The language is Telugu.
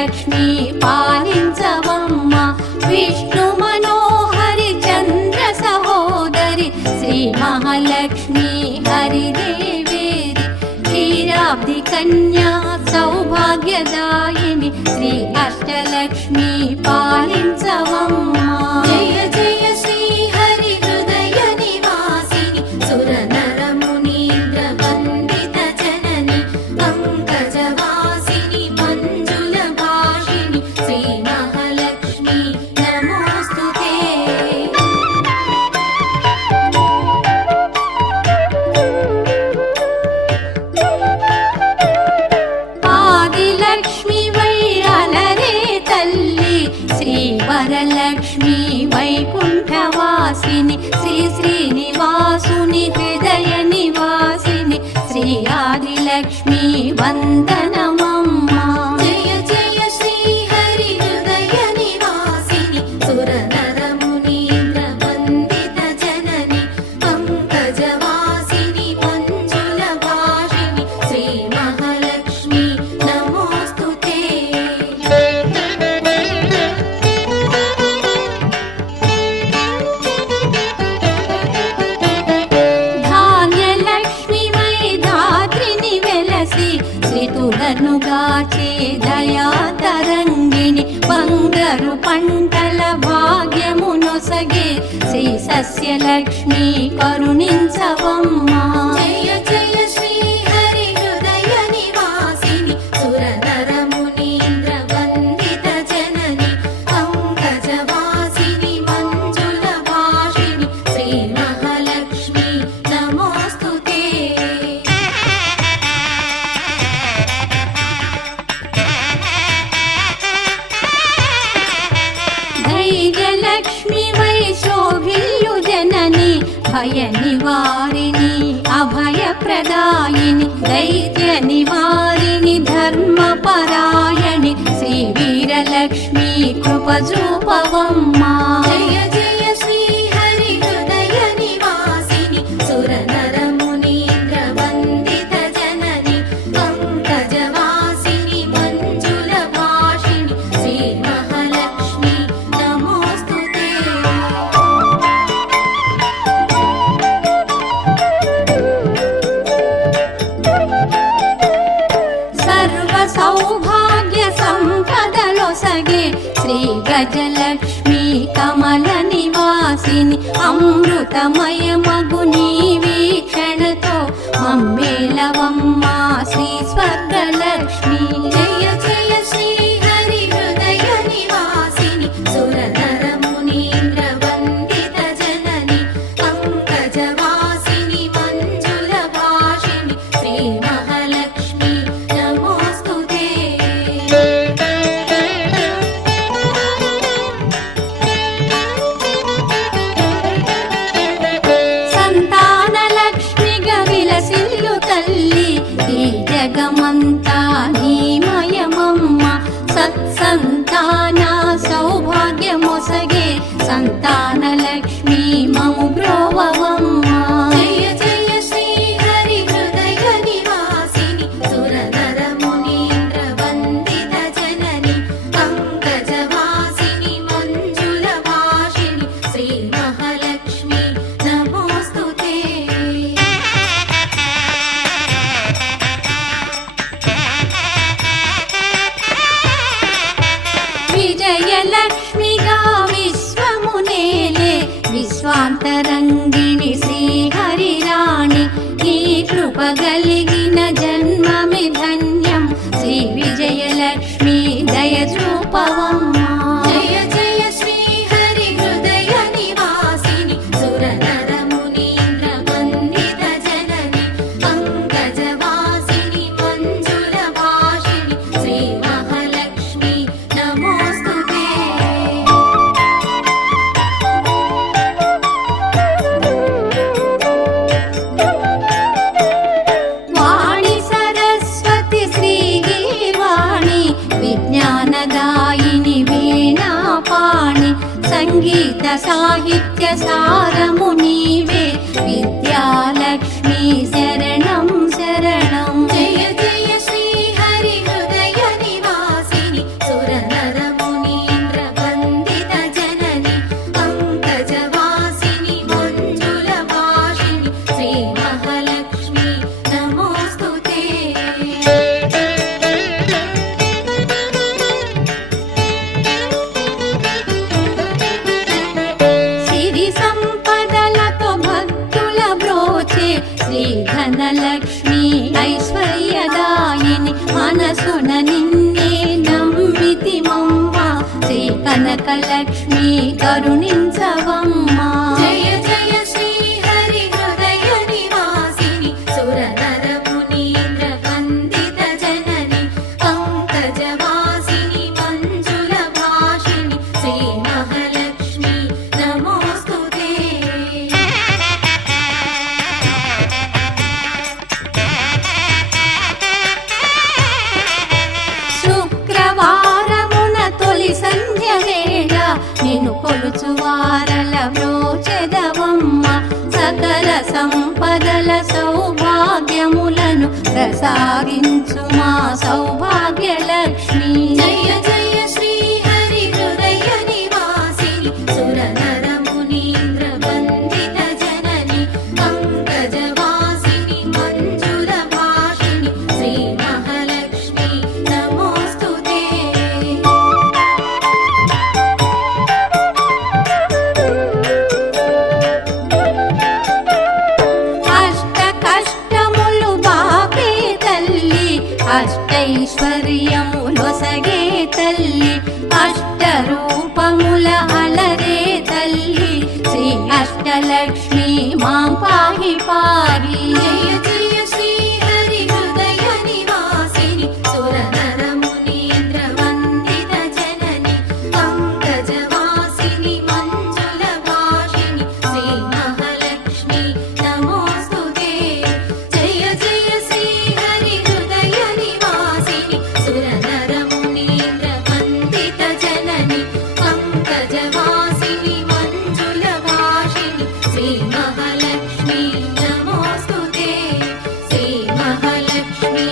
అష్టలక్ష్మి పాలించవమ్మ విష్ణు మనోహరి చంద్ర సహోదరి శ్రీ మహాలక్ష్మి హరిదేవేరి క్షీరాబ్ది కన్యా సౌభాగ్యదాయిని శ్రీ అష్టలక్ష్మి పాలించవమ్మ జయ జయ శ్రీ హరి హృదయ నివాసిని సుర నర మునీంద్ర వందిత జనని పంకజవాసిని మంజుల భాషిని శ్రీ మహాలక్ష్మి నమోస్తుతే ఆదిలక్ష్మి వైరలరే తల్లి శ్రీ వరలక్ష్మి వైకుంఠవాసిని శ్రీ శ్రీనివాసుని హృదయ నివాసిని శ్రీ ఆదిలక్ష్మి వందనమమ్మ జయ జయ శ్రీ హరి హృదయ నివాసిని సుర నర మునీంద్ర వందిత జనని పంకజవాసిని మంజుల భాషిని శ్రీ మహాలక్ష్మి నమోస్తుతే ధాన్యలక్ష్మి వై ధాత్రిని వెలసి శ్రీతులను గాచే దయా తరంగిణి బంగారు పంటల భాగ్యమునొసగే శ్రీ సస్యలక్ష్మి కరుణించవమ్మ జయ జయ శ్రీ హరి హృదయ నివాసిని సుర నర మునీంద్ర వందిత జనని పంకజవాసిని మంజుల భాషిని శ్రీ మహాలక్ష్మి నమోస్తుతే ధైర్యలక్ష్మి వై శోభిల్యు జనని భయ నివారిణి అభయ ప్రదాయిని దైత్య నివారిణి ధర్మపరాయణి శ్రీ వీరలక్ష్మి కృపజూపవమ్మ జయ జయ శ్రీ హరి హృదయ నివాసిని సుర నర మునీంద్ర వందిత జనని పంకజవాసిని మంజుల భాషిని శ్రీ మహాలక్ష్మి నమోస్తుతే సర్వ సౌభాగ్య సంపదలొసగే శ్రీ గజలక్ష్మి కమల నివాసిని అమృతమయ మగు నీ వీక్షణతో మమ్మేలవమ్మ శ్రీ స్వర్గలక్ష్మి జయ జయ శ్రీ హరి హృదయ నివాసిని సుర నర మునీంద్ర వందిత జనని పంకజవాసిని మంజుల భాషిని శ్రీ మహాలక్ష్మి నమోస్తుతే సంతానలక్ష్మిగా విలసిల్లు తల్లి ఈ జగమంతా నీమయమమ్మ సత్సంతాన సౌభాగ్యమొసగే సంతానలక్ష్మి మము బ్రోవవమ్మ జయ జయ శ్రీ హరి హృదయ నివాసిని సుర నర మునీంద్ర వందిత జనని పంకజవాసిని మంజుల భాషిని శ్రీ మహాలక్ష్మి నమోస్తుతే విజయలక్ష్మిగా విశ్వమునేలే విశ్వాంతరంగిణి శ్రీహరిరాణి నీ కృప కలిగిన జన్మమి ధన్యం శ్రీ విజయలక్ష్మి దయచూపవమ్మ జయ జయ శ్రీ హరి హృదయ నివాసిని సుర నర మునీంద్ర వందిత జనని పంకజవాసిని మంజుల భాషిని శ్రీ మహాలక్ష్మి నమోస్తుతే వాణి సరస్వతి శ్రీగీర్వాణి విజ్ఞానదాయిని వీణాపాణి సంగీత సాహిత్య సారము నీవే విద్యాలక్ష్మి శరణం శరణం జయ జయ శ్రీ హరి హృదయ నివాసిని మనసున నిన్నే నమ్మితిమమ్మ శ్రీ కనకలక్ష్మి కరుణించవమ్మా. జయ జయ శ్రీ హరి హృదయ నివాసిని సురనర మునీంద్ర వందిత జనని పంకజవాసిని మంజుల భాషిణి శ్రీ మహాలక్ష్మి నమోస్తుతే. శుక్రవారమున తొలి సంధ్య వేళ నిన్ను కొలుచు వారల వ్రోచెదవమ్మ సకల సంపదల సౌభాగ్యములను ప్రసాదించు మా సౌభాగ్యలక్ష్మి. జయ జయ శ్రీ హరి హృదయ నివాసిని సురనర మునీంద్ర వందిత జనని పంకజవాసిని మంజుల భాషిణి శ్రీ మహాలక్ష్మి నమోస్తుతే. అష్ట కష్టములు బాపే తల్లి అష్టైశ్వర్యములొసగే తల్లి అష్ట రూపముల అలరే తల్లి శ్రీ అష్టలక్ష్మి మాం పాహి పాహి. జయ జయ శ్రీ హరి హృదయ నివాసిని సురనర మునీంద్ర వందిత జనని పంకజవాసిని మంజుల భాషిణి శ్రీ మహాలక్ష్మి నమోస్తుతే. జయ జయ శ్రీ హరి హృదయ నివాసిని సురనర మునీంద్ర వందిత జనని పంకజవాసిని మంజుల భాషిణి శ్రీ మహాలక్ష్మి నమోస్తుతే. శ్రీ మహాలక్ష్మి